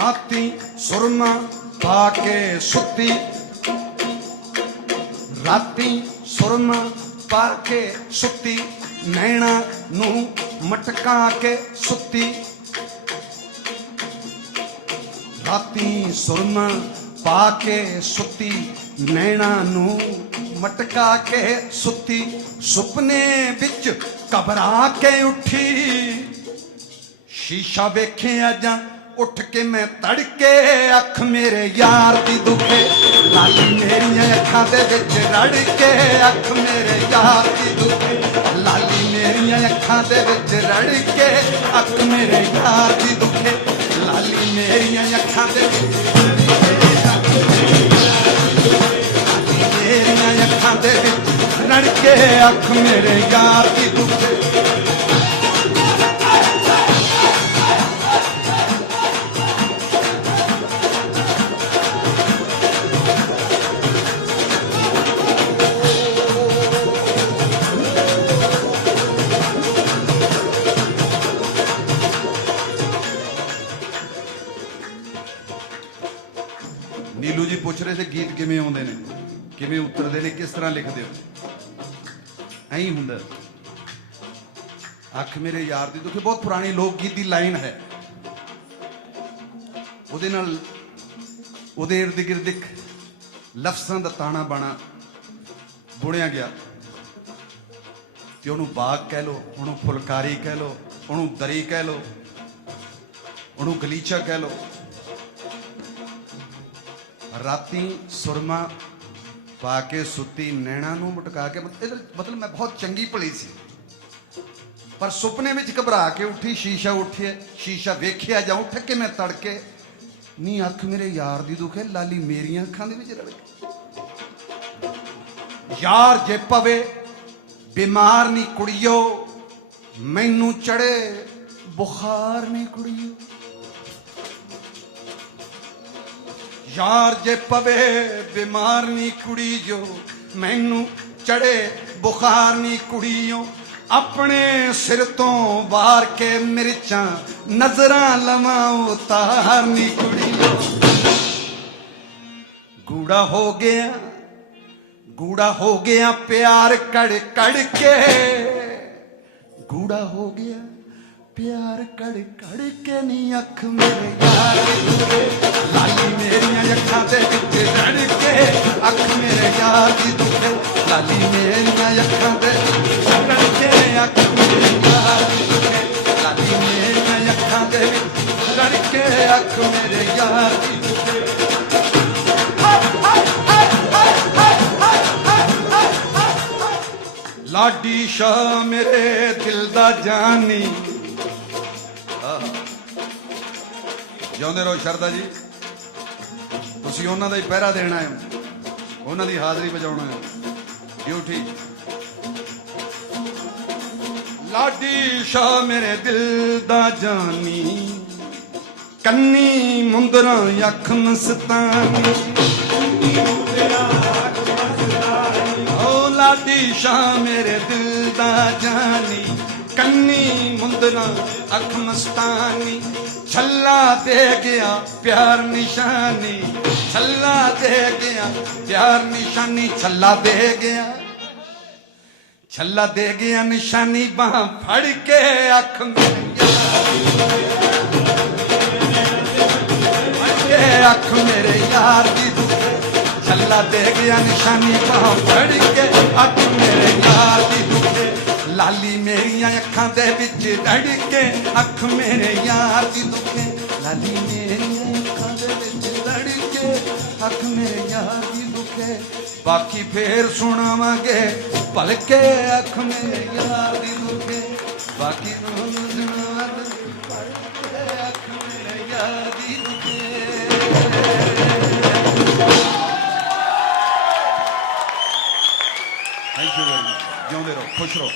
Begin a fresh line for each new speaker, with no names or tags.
ਰਾਤੀ ਸੁਰਮਾ ਪਾ ਕੇ ਸੁੱਤੀ। ਰਾਤੀ ਸੁਰਮਾ ਪਾ ਕੇ ਸੁੱਤੀ, ਨੈਣਾ ਨੂੰ ਮਟਕਾ ਕੇ ਸੁੱਤੀ। ਰਾਤੀ ਸੁਰਮਾ ਪਾ ਕੇ ਸੁੱਤੀ, ਨੈਣਾ ਨੂੰ ਮਟਕਾ ਕੇ ਸੁੱਤੀ। ਸੁਪਨੇ ਵਿੱਚ ਘਬਰਾ ਕੇ ਉੱਠੀ। ਸ਼ੀਸ਼ਾ ਵੇਖਿਆ ਜਾਂ ਉੱਠ ਕੇ ਮੈਂ ਤੜਕੇ ਅੱਖ ਮੇਰੇ ਯਾਰ ਦੀ ਦੁਖੇ ਲਾਲੀ ਮੇਰੀਆਂ ਅੱਖਾਂ ਦੇ ਵਿੱਚ ਰੜ ਕੇ ਅੱਖ ਮੇਰੇ ਯਾਰ ਦੀ ਦੁਖੇ ਲਾਲੀ ਮੇਰੀਆਂ ਅੱਖਾਂ ਦੇ ਵਿੱਚ ਰੜ ਕੇ ਅੱਖ ਮੇਰੇ ਯਾਰ ਦੀ ਦੁਖੇ ਲਾਲੀ ਮੇਰੀਆਂ ਅੱਖਾਂ ਦੇ ਵਿੱਚ ਮੇਰੀਆਂ ਅੱਖਾਂ ਦੇ ਵਿੱਚ ਰੜ ਕੇ ਅੱਖ ਮੇਰੇ ਯਾਰ ਦੀ ਦੁਖੇ ਪੁੱਛ ਰਹੇ ਸੀ ਗੀਤ ਕਿਵੇਂ ਆਉਂਦੇ ਨੇ, ਕਿਵੇਂ ਉਤਰਦੇ ਨੇ, ਕਿਸ ਤਰ੍ਹਾਂ ਲਿਖਦੇ ਹੋ? ਐਂ ਹੀ ਹੁੰਦਾ। ਅੱਖ ਮੇਰੇ ਯਾਰ ਦੀ ਦੁਖੀ, ਬਹੁਤ ਪੁਰਾਣੀ ਲੋਕ ਗੀਤ ਦੀ ਲਾਈਨ ਹੈ। ਉਹਦੇ ਨਾਲ ਉਹਦੇ ਇਰਦ ਗਿਰਦ ਲਫ਼ਜ਼ਾਂ ਦਾ ਤਾਣਾ ਬਾਣਾ ਬੁਣਿਆ ਗਿਆ। ਤੇ ਉਹਨੂੰ ਬਾਗ ਕਹਿ ਲੋ ਉਹਨੂੰ ਫੁਲਕਾਰੀ ਕਹਿ ਲੋ ਉਹਨੂੰ ਦਰੀ ਕਹਿ ਲੋ ਉਹਨੂੰ ਗਲੀਚਾ ਕਹਿ ਲੋ ਰਾਤੀ ਸੁਰਮਾ ਪਾ ਕੇ ਸੁੱਤੀ, ਨੈਣਾ ਨੂੰ ਮਟਕਾ ਕੇ, ਮਤ- ਇਹਦਾ ਮਤਲਬ ਮੈਂ ਬਹੁਤ ਚੰਗੀ ਭਲੀ ਸੀ। ਪਰ ਸੁਪਨੇ ਵਿੱਚ ਘਬਰਾ ਕੇ ਉੱਠੀ, ਸ਼ੀਸ਼ਾ ਉੱਠਿਆ, ਸ਼ੀਸ਼ਾ ਵੇਖਿਆ ਜਾਂ ਉੱਠ ਕੇ ਮੈਂ ਤੜਕੇ, ਨੀ ਅੱਖ ਮੇਰੇ ਯਾਰ ਦੀ ਦੁਖੇ, ਲਾਲੀ ਮੇਰੀਆਂ ਅੱਖਾਂ ਦੇ ਵਿੱਚ ਰੜ ਯਾਰ ਜੇ ਪਵੇ, ਬਿਮਾਰ ਨਹੀਂ ਕੁੜੀਓ, ਮੈਨੂੰ ਚੜੇ, ਬੁਖਾਰ ਨਹੀਂ ਕੁੜੀਓ। ਯਾਰ ਜੇ ਪਵੇ ਬਿਮਾਰ ਨਹੀਂ ਕੁੜੀ ਜੋ ਮੈਨੂੰ ਚੜੇ ਬੁਖਾਰ ਨਹੀਂ ਕੁੜੀਓ। ਆਪਣੇ ਸਿਰ ਤੋਂ ਬਾਹਰ ਕੇ ਮਿਰਚਾਂ, ਨਜ਼ਰਾਂ ਲਵਾਂ ਉਤਾਰ ਨਹੀਂ ਕੁੜੀਓ। ਗੂੜਾ ਹੋ ਗਿਆ, ਗੂੜਾ ਹੋ ਗਿਆ ਪਿਆਰ ਕੜ ਕੜ ਕੇ। ਗੂੜਾ ਹੋ ਗਿਆ। ਪਿਆਰ ਕੜ ਕੜ ਕੇ ਨੀ ਅੱਖ ਮੇਰੇ ਯਾਰ। ਦੀ ਦੁਖੇ ਲਾਲੀ ਮੇਰੀਆਂ ਅੱਖਾਂ ਦੇ ਵਿੱਚ ਰੜ ਕੇ ਅੱਖ ਮੇਰੇ ਯਾਰ ਦੀ ਦੁਖੇ। ਲਾਲੀ ਮੇਰੀਆਂ ਅੱਖਾਂ ਦੇ ਵਿੱਚ ਰੜ ਕੇ ਅੱਖ ਮੇਰੇ ਯਾਰ ਦੀ ਦੁਖੇ। ਲਾਲੀ ਮੇਰੀਆਂ ਅੱਖਾਂ ਦੇ ਵਿੱਚ ਰੜ ਕੇ ਅੱਖ ਮੇਰੇ ਯਾਰ ਦੀ ਦੁਖੇ। ਲਾਡੀ ਸ਼ਾ ਮੇਰੇ ਦਿਲ ਦਾ ਜਾਨੀ। ਜਿਉਂਦੇ ਰਹੋ ਸ਼ਰਦਾ ਜੀ। ਤੁਸੀਂ ਉਹਨਾਂ ਦਾ ਹੀ ਪਹਿਰਾ ਦੇਣਾ ਹੈ। ਉਹਨਾਂ ਦੀ ਹਾਜ਼ਰੀ ਵਜਾਉਣਾ ਹੈ। ਡਿਊਟੀ ਲਾਡੀ ਸ਼ਾ ਮੇਰੇ ਦਿਲ ਦਾ ਜਾਨੀ, ਕੰਨੀ ਮੁੰਦਰਾਂ ਅੱਖ ਮਸਤਾਨੀ। ਓ ਲਾਡੀ ਸ਼ਾਹ ਮੇਰੇ ਦਿਲ ਦਾ ਜਾਨੀ। ਕੰਨੀ ਮੁੰਦਰਾ ਅੱਖ ਮਸਤਾਨੀ, ਛੱਲਾ ਦੇ ਗਿਆ ਪਿਆਰ ਨਿਸ਼ਾਨੀ, ਛੱਲਾ ਦੇ ਗਿਆ ਪਿਆਰ ਨਿਸ਼ਾਨੀ, ਛੱਲਾ ਦੇ ਗਿਆ। ਛੱਲਾ ਦੇ ਗਿਆ ਨਿਸ਼ਾਨੀ, ਬਾਹ ਫੜ ਕੇ ਅੱਖ ਮੇਰੀ ਫੜ ਅੱਖ ਮੇਰੇ ਯਾਰ ਦੀ ਛੱਲਾ ਦੇ ਗਿਆ ਨਿਸ਼ਾਨੀ, ਬਾਹ ਫੜ ਕੇ ਅੱਖ ਮੇਰੇ ਯਾਰ ਲਾਲੀ ਮੇਰੀਆਂ ਅੱਖਾਂ ਦੇ ਵਿੱਚ ਡੜ ਕੇ, ਅੱਖ ਮੇਰੇ ਯਾਰ ਦੀ ਦੁਖੇ। ਲਾਲੀ ਮੇਰੀਆਂ ਅੱਖਾਂ ਦੇ ਵਿੱਚ ਡੜ ਕੇ, ਅੱਖ ਮੇਰੇ ਯਾਰ ਦੀ ਦੁਖੇ। ਬਾਕੀ ਫੇਰ ਸੁਣਾਵਾਂਗੇ, ਭਲਕੇ ਅੱਖ ਮੇਰੇ ਯਾਰ ਦੀ ਦੁਖੇ। ਬਾਕੀ ਨੂੰ ਸੁਣਾਵਾਂਗੇ ਭਲਕੇ ਅੱਖ ਮੇਰੇ ਯਾਰ ਦੀ ਦੁਖੇ। ਥੈਂਕ ਯੂ ਵੈਰੀ ਮਚ ਜਿਉਂਦੇ ਰਹੋ, ਖੁਸ਼ ਰਹੋ।